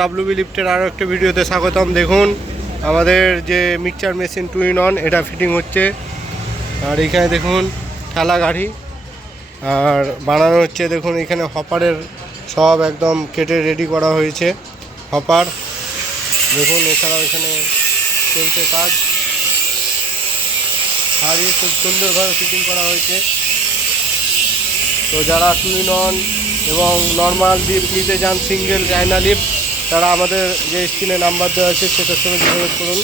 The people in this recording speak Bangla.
ডাব্লিউবি লিফটের আরও একটা ভিডিওতে স্বাগতম। দেখুন আমাদের যে মিক্সচার মেশিন 2-in-1 এটা ফিটিং হচ্ছে। আর এখানে দেখুন ঠেলা গাড়ি আর বানানো হচ্ছে। দেখুন এখানে হপারের সব একদম কেটে রেডি করা হয়েছে হপার। দেখুন এছাড়াও এখানে চলছে কাজ। গাড়ি খুব সুন্দরভাবে ফিটিং করা হয়েছে। তো যারা 2-in-1 এবং নর্মাল লিফট নিতে চান, সিঙ্গেল চায়না লিফট, তারা আমাদের যে স্ক্রিনে নাম্বার দেওয়া আছে সেটার সঙ্গে যোগাযোগ করুন।